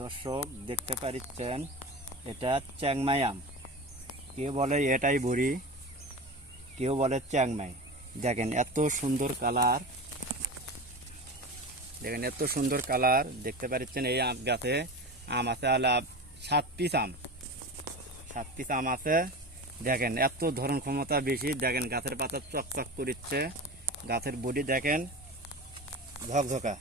দর্শক দেখতে পারিচ্ছেন এটা চ্যাংমাই আম কেউ বলে এটাই বড়ি, কেউ বলে চ্যাংমাই। দেখেন এত সুন্দর কালার, দেখেন এত সুন্দর কালার, দেখতে পাচ্ছেন এই আম গাছে, আম আছে আলা সাত পিস আম। সাত পিস আম আছে। দেখেন এত ধরন ক্ষমতা বেশি, দেখেন গাছের পাতা চকচক করিচ্ছে, গাছের বডি দেখেন ঝকঝকা।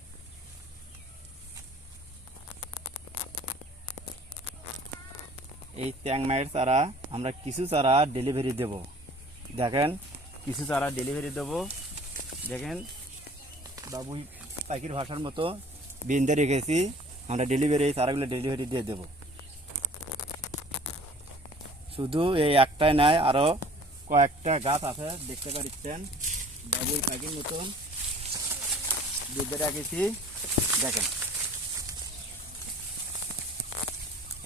এই চ্যাংমাইয়ের চারা আমরা কিছু চারা ডেলিভারি দেব। দেখেন, কিছু চারা ডেলিভারি দেব। দেখেন, বাবুই পাখির ভাষার মতো বিন্দে রেখেছি। আমরা ডেলিভারি চারাগুলো ডেলিভারি দিয়ে দেব। শুধু এই একটাই নয় আরও কয়েকটা গাছ আছে, দেখতে পাচ্ছেন। বাবুই পাখির মতন বেঁধে রেখেছি। দেখেন।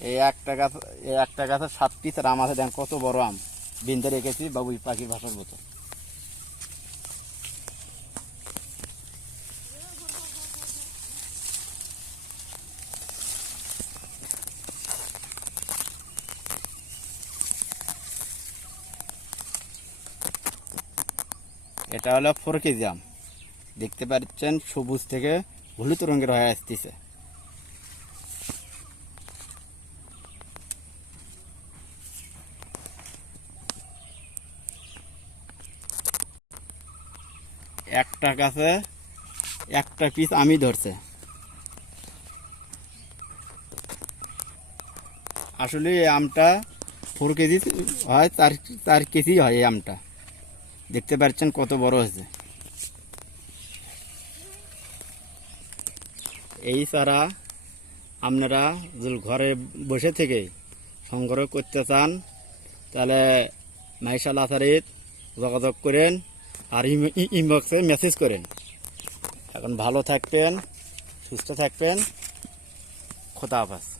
এই একটা গাছ, এই একটা গাছের সাত পিস আম আছে দেন কত বড় আম। বিন্দে রেখেছি, বাবুই পাখির ভাষার মতো। এটা হলো ফোর কেজি আম। দেখতে পাচ্ছেন, সবুজ থেকে হলুদ রঙের হয়ে আসতেছে। একটা কাছে একটা পিস আমি ধরছে। আসলে এই আমটা ফোর কেজি হয়, চার চার কেজি হয় এই আমটা। দেখতে পাচ্ছেন কত বড় হয়েছে। এই চারা আপনারা যদি ঘরে বসে থেকে সংগ্রহ করতে চান, তাহলে মাইশাল আসারিত যোগাযোগ করেন। আর ইনবক্সে মেসেজ করেন। এখন ভালো থাকবেন সুস্থ থাকবেন। খোদা হাফেজ।